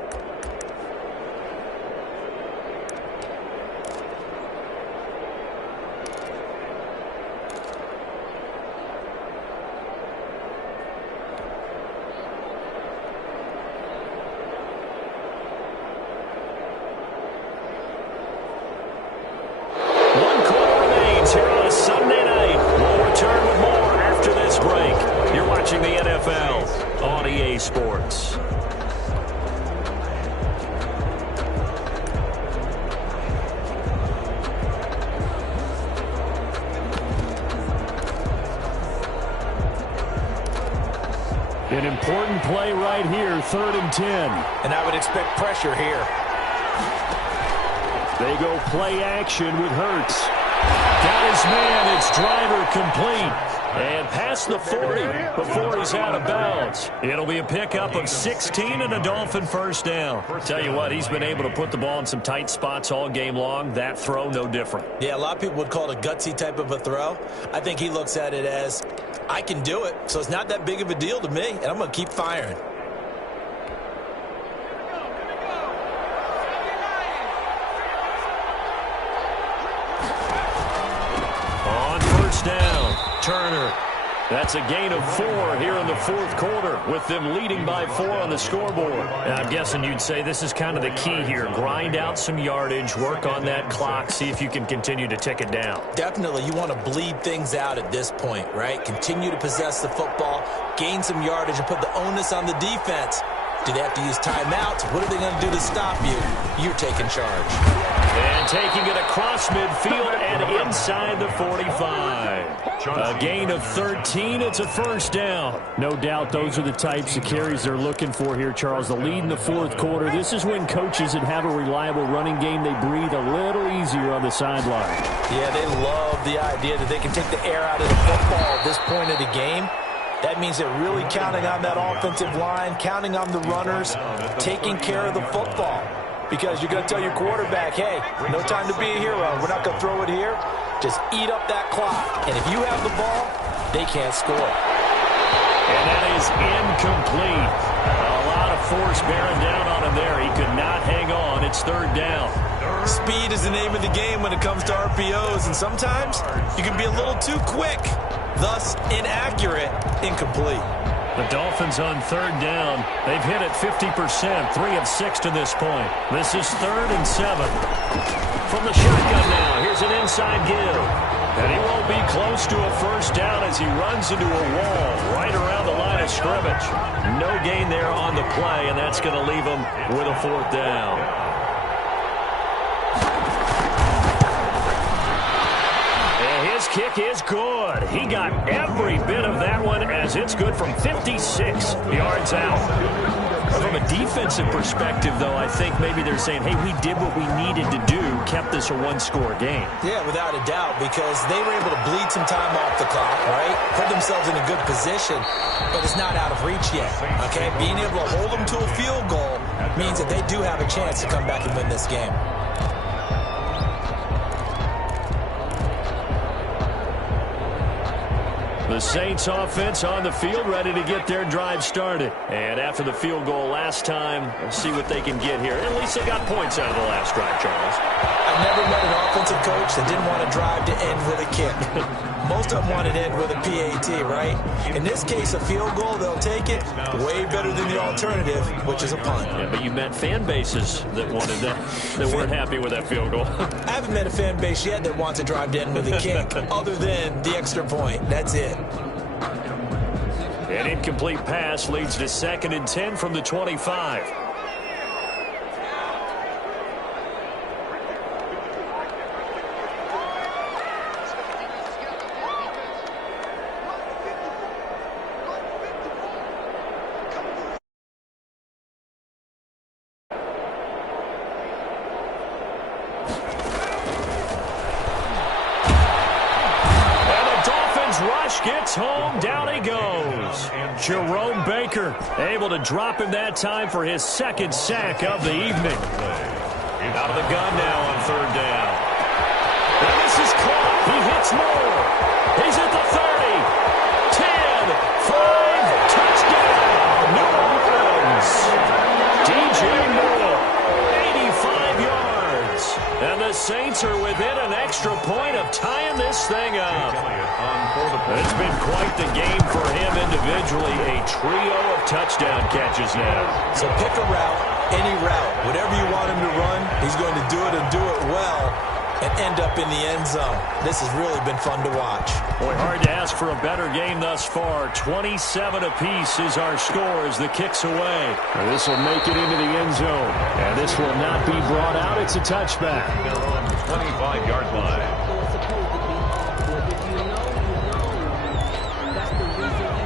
Sports. An important play right here, 3rd and 10. And I would expect pressure here. They go play action with Hurts. Got his man, it's driver complete. And past the 40 before he's out of bounds. It'll be a pickup of 16 and a Dolphin first down. Tell you what, he's been able to put the ball in some tight spots all game long. That throw, no different. Yeah, a lot of people would call it a gutsy type of a throw. I think he looks at it as, I can do it, so it's not that big of a deal to me, and I'm going to keep firing. On first down. Turner. That's a gain of 4 here in the 4th quarter with them leading by 4 on the scoreboard. And I'm guessing you'd say this is kind of the key here. Grind out some yardage, work on that clock, see if you can continue to tick it down. Definitely. You want to bleed things out at this point, right? Continue to possess the football, gain some yardage, and put the onus on the defense. Do they have to use timeouts? What are they going to do to stop you? You're taking charge. And taking it across midfield and inside the 45. A gain of 13. It's a first down. No doubt those are the types of carries they're looking for here, Charles. The lead in the 4th quarter. This is when coaches that have a reliable running game, they breathe a little easier on the sideline. Yeah, they love the idea that they can take the air out of the football at this point of the game. That means they're really counting on that offensive line, counting on the runners, taking care of the football. Because you're going to tell your quarterback, hey, no time to be a hero. We're not going to throw it here. Just eat up that clock. And if you have the ball, they can't score. And that is incomplete. A lot of force bearing down on him there. He could not hang on. It's 3rd down. Speed is the name of the game when it comes to RPOs. And sometimes you can be a little too quick. Thus, inaccurate, incomplete. The Dolphins on 3rd down. They've hit it 50%, 3 of 6 to this point. This is 3rd and 7. From the shotgun now, here's an inside give. And he won't be close to a first down as he runs into a wall right around the line of scrimmage. No gain there on the play, and that's going to leave him with a 4th down. His kick is good. He got every bit of that one as it's good from 56 yards out. From a defensive perspective, though, I think maybe they're saying, hey, we did what we needed to do, kept this a one-score game. Yeah, without a doubt, because they were able to bleed some time off the clock, right? Put themselves in a good position, but it's not out of reach yet, okay? Being able to hold them to a field goal means that they do have a chance to come back and win this game. The Saints offense on the field, ready to get their drive started. And after the field goal last time, let's see what they can get here. At least they got points out of the last drive, Charles. I've never met an offensive coach that didn't want to drive to end with a kick. Most of them want to end with a PAT, right? In this case, a field goal, they'll take it. Way better than the alternative, which is a punt. Yeah, but you met fan bases that wanted that, that weren't happy with that field goal. I haven't met a fan base yet that wants to drive to end with a kick, other than the extra point. That's it. An incomplete pass leads to 2nd and 10 from the 25. Gets home, down he goes. Jerome Baker able to drop him that time for his 2nd sack of the evening. Out of the gun now on 3rd down. And this is caught. He hits more. He's at the 30. 10, 5, touchdown, New Orleans. DJ Moore, 85 yards. And the Saints are within an extra point of tying this thing up. It's been quite the game for him individually. A trio of touchdown catches now. So pick a route, any route. Whatever you want him to run, he's going to do it and do it well and end up in the end zone. This has really been fun to watch. Boy, hard to ask for a better game thus far. 27 apiece is our score as the kick's away. This will make it into the end zone. And this will not be brought out. It's a touchback. They're on the 25-yard line.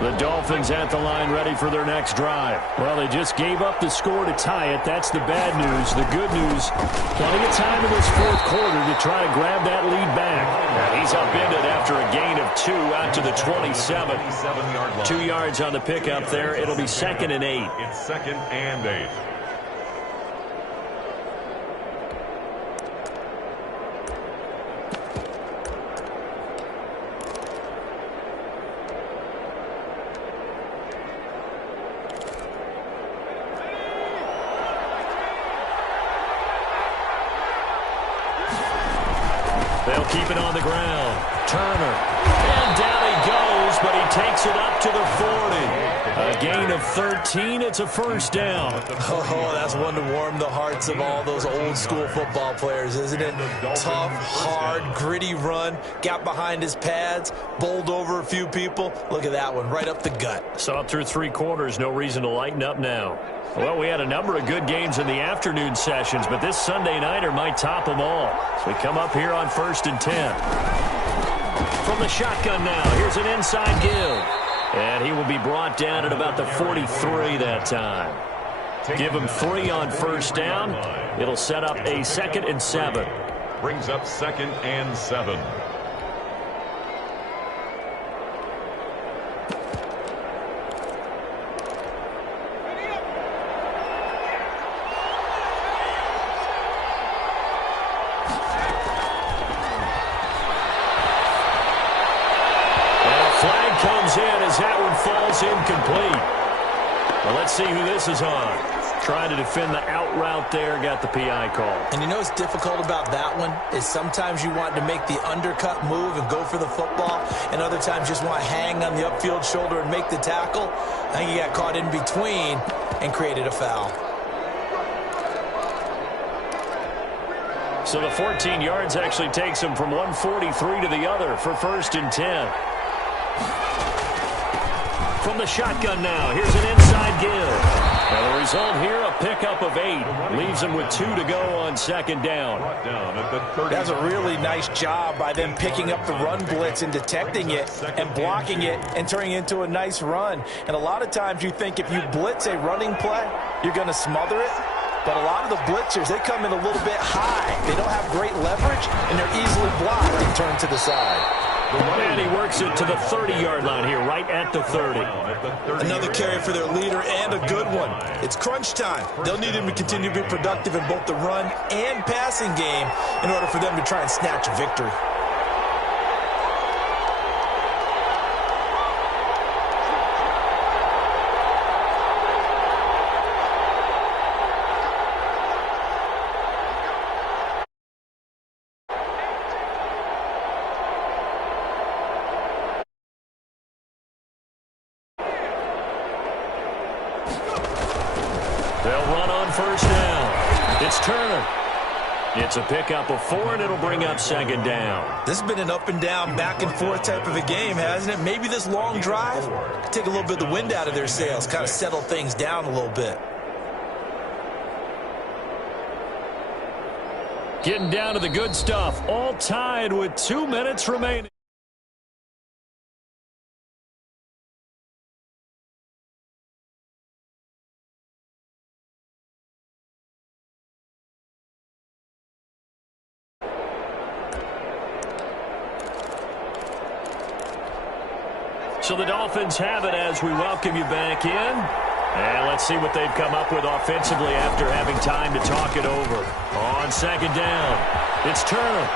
The Dolphins at the line ready for their next drive. Well, they just gave up the score to tie it. That's the bad news. The good news, plenty of time in this 4th quarter to try to grab that lead back. And he's upended after a gain of 2 out to the 27. 2 yards on the pickup there. It'll be 2nd and 8. It's 2nd and 8. They'll keep it on the ground. Turner. And down he goes, but he takes it up to the 40. A gain of 13. It's a 1st down. Oh, that's one to warm the hearts of all those old-school football players, isn't it? Tough, hard, gritty run. Got behind his pads, bowled over a few people. Look at that one, right up the gut. Saw it through 3 quarters. No reason to lighten up now. Well, we had a number of good games in the afternoon sessions, but this Sunday nighter might top them all. So we come up here on 1st and 10. From the shotgun now, here's an inside give. And he will be brought down at about the 43 that time. Give him 3 on 1st down. It'll set up a 2nd and 7. Brings up 2nd and 7. Comes in as that one falls incomplete. Well, let's see who this is on. Trying to defend the out route there, got the PI call. And you know what's difficult about that one is sometimes you want to make the undercut move and go for the football, and other times just want to hang on the upfield shoulder and make the tackle. I think he got caught in between and created a foul. So the 14 yards actually takes him from 143 to the other for 1st and 10. From the shotgun now, here's an inside give. Now the result here, a pickup of 8. Leaves them with 2 to go on second down. That's a really nice job by them picking up the run blitz and detecting it and blocking it and turning it into a nice run. And a lot of times you think if you blitz a running play, you're going to smother it. But a lot of the blitzers, they come in a little bit high. They don't have great leverage, and they're easily blocked and turned to the side. And he works it to the 30-yard line here, right at the 30. Another carry for their leader, and a good one. It's crunch time. They'll need him to continue to be productive in both the run and passing game in order for them to try and snatch a victory. They'll run on first down. It's Turner. It's a pickup of 4, and it'll bring up second down. This has been an up and down, back and forth type of a game, hasn't it? Maybe this long drive could take a little bit of the wind out of their sails, kind of settle things down a little bit. Getting down to the good stuff. All tied with 2 minutes remaining. So the Dolphins have it as we welcome you back in. And let's see what they've come up with offensively after having time to talk it over. On second down, it's Turner.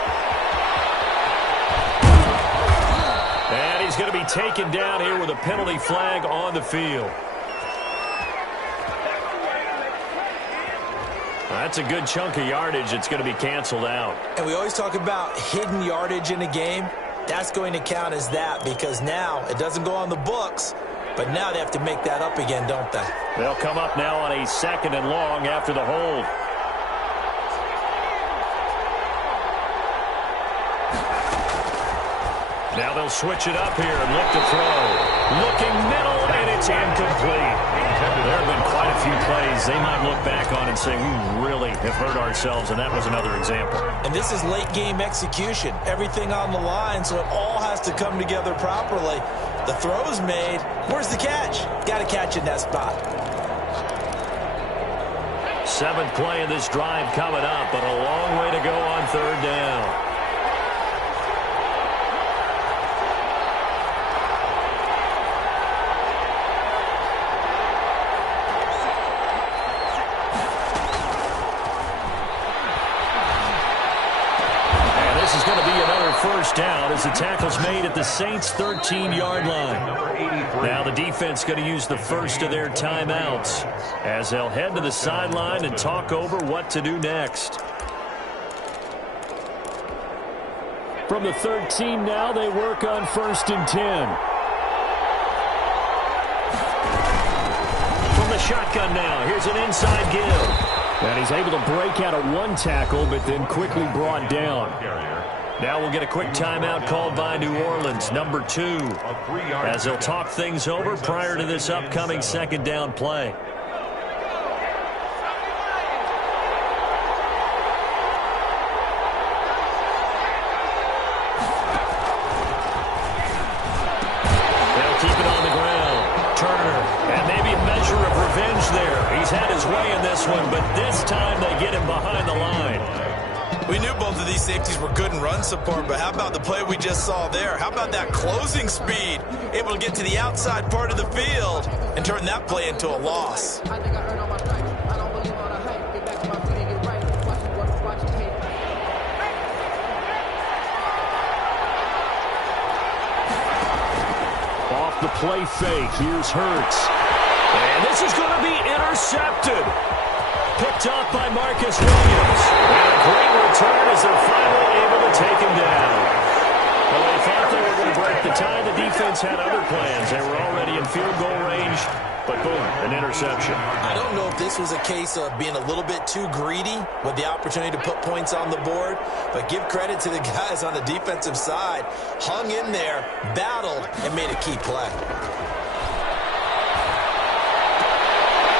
And he's going to be taken down here with a penalty flag on the field. That's a good chunk of yardage. It's going to be canceled out. And we always talk about hidden yardage in a game. That's going to count as that because now it doesn't go on the books, but now they have to make that up again, don't they? They'll come up now on a 2nd and long after the hold. Now they'll switch it up here and look to throw. Looking middle, and it's incomplete. There have been quite a few plays they might look back on and say, we really have hurt ourselves, and that was another example. And this is late game execution. Everything on the line, so it all has to come together properly. The throw's made. Where's the catch? Got to catch in that spot. 7th play of this drive coming up, but a long way to go on 3rd down. First down as the tackle's made at the Saints' 13-yard line. Now the defense going to use the first of their timeouts as they'll head to the sideline and talk over what to do next. From the 13 now, they work on 1st and 10. From the shotgun now, here's an inside give. And he's able to break out of 1 tackle, but then quickly brought down. Now we'll get a quick timeout called by New Orleans, number 2, as they'll talk things over prior to this upcoming 2nd down play. They'll keep it on the ground. Turner, and maybe a measure of revenge there. He's had his way in this one, but this time they get him behind the line. We knew both of these safeties were good in run support, but how about the play we just saw there? How about that closing speed? Able to get to the outside part of the field and turn that play into a loss. Off the play fake, here's Hurts. And this is going to be intercepted. Picked off by Marcus Williams. And a great return as they're finally able to take him down. Well, they thought they were going to break the tie. The defense had other plans. They were already in field goal range, but boom, an interception. I don't know if this was a case of being a little bit too greedy with the opportunity to put points on the board, but give credit to the guys on the defensive side. Hung in there, battled, and made a key play.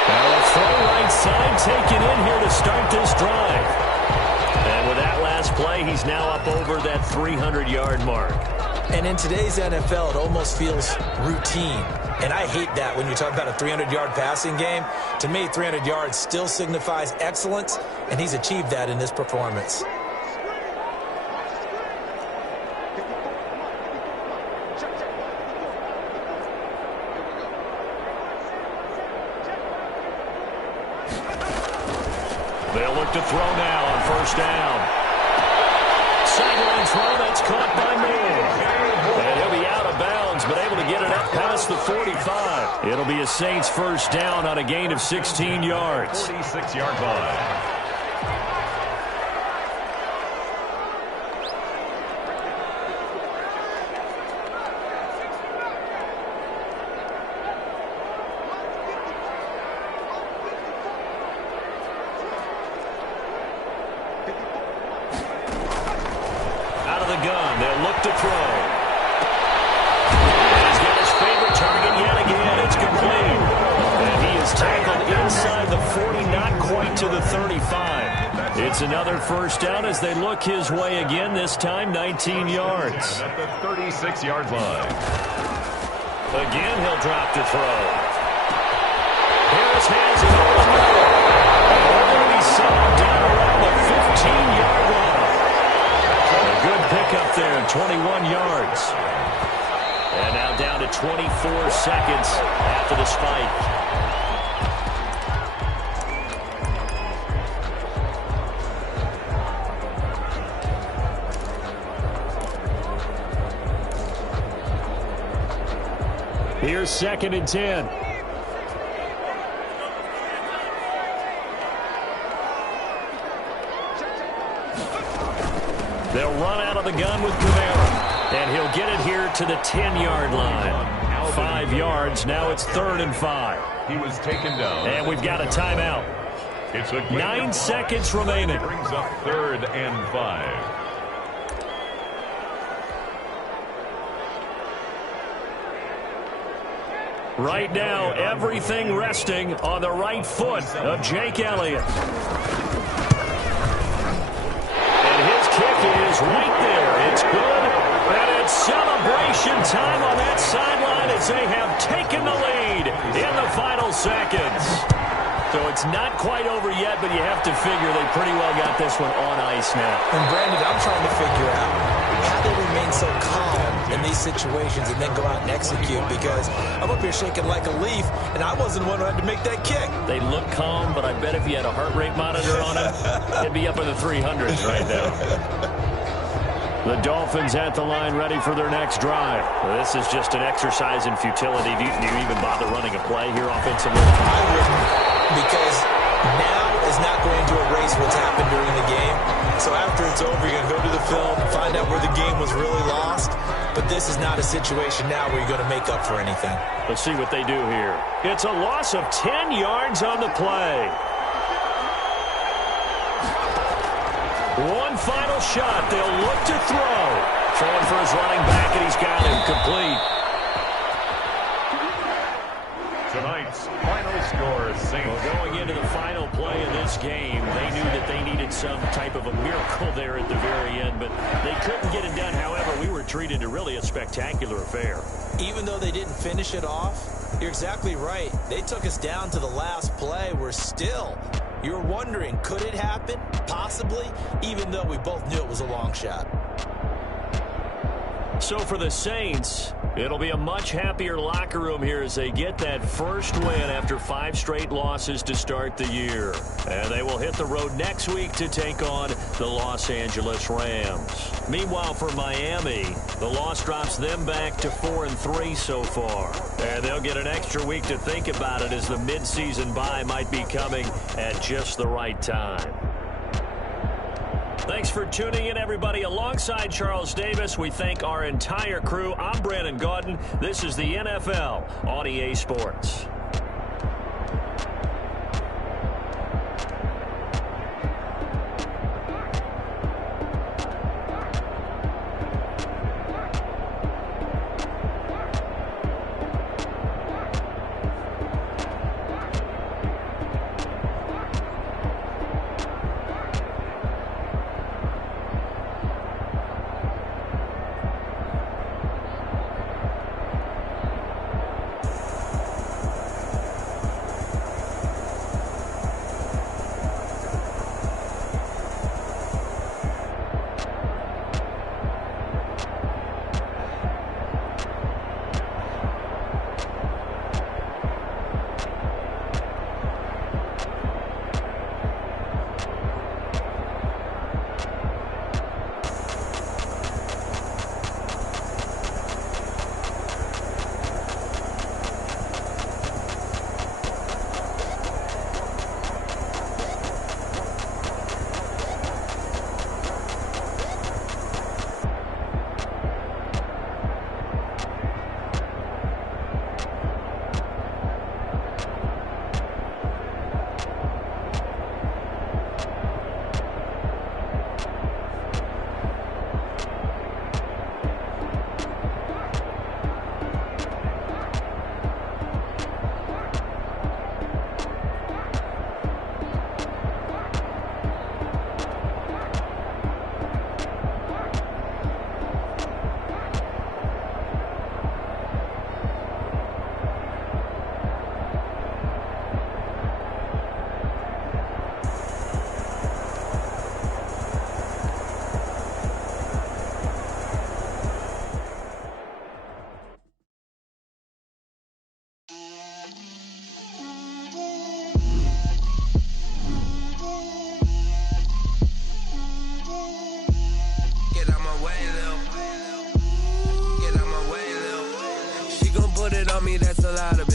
Now Throw right side taken in here to start this drive. And with that last play, he's now up over that 300-yard mark. And in today's NFL, it almost feels routine. And I hate that when you talk about a 300-yard passing game. To me, 300 yards still signifies excellence, and he's achieved that in this performance. They'll look to throw now on first down. Sideline throw, that's caught by Moore. And he'll be out of bounds, but able to get it up past the 45. It'll be a Saints first down on a gain of 16 yards. 46-yard line. It's another first down as they look his way again, this time 19 yards. At the 36-yard line. Again, he'll drop to throw. Harris has it over the middle. And he's settled down around the 15-yard line. A good pickup there, 21 yards. And now down to 24 seconds after the spike. Here's 2nd and 10. They'll run out of the gun with Guevara. And he'll get it here to the 10-yard line. 5 yards. Now it's 3rd and 5. He was taken down. And we've got a timeout. It's a 9 seconds remaining. Brings up 3rd and 5. Right now, everything resting on the right foot of Jake Elliott. And his kick is right there. It's good. And it's celebration time on that sideline as they have taken the lead in the final seconds. So it's not quite over yet, but you have to figure they pretty well got this one on ice now. And Brandon, I'm trying to figure out how they remain so calm in these situations and then go out and execute, because I'm up here shaking like a leaf, and I wasn't the one who had to make that kick. They look calm, but I bet if you had a heart rate monitor on it, it'd be up in the 300s right now. The Dolphins at the line ready for their next drive. Well, this is just an exercise in futility. Do you even bother running a play here offensively? I wouldn't, because now is not going to erase what's happened during the game. So after it's over, you're going to go to the film and find out where the game was really lost. But this is not a situation now where you're going to make up for anything. Let's see what they do here. It's a loss of 10 yards on the play. One final shot. They'll look to throw. Throwing for his running back, and he's got him complete. Tonight's final score, Saints. Well, going into the final play of this game, they knew that they needed some type of a miracle there at the very end, but they couldn't get it done. However, we were treated to really a spectacular affair. Even though they didn't finish it off, you're exactly right. They took us down to the last play. We're still, you're wondering, could it happen? Possibly, even though we both knew it was a long shot. So for the Saints, it'll be a much happier locker room here as they get that first win after 5 straight losses to start the year. And they will hit the road next week to take on the Los Angeles Rams. Meanwhile, for Miami, the loss drops them back to 4-3 so far. And they'll get an extra week to think about it as the midseason bye might be coming at just the right time. Thanks for tuning in, everybody. Alongside Charles Davis, we thank our entire crew. I'm Brandon Gaudin. This is the NFL on EA Sports. me, that's a lot of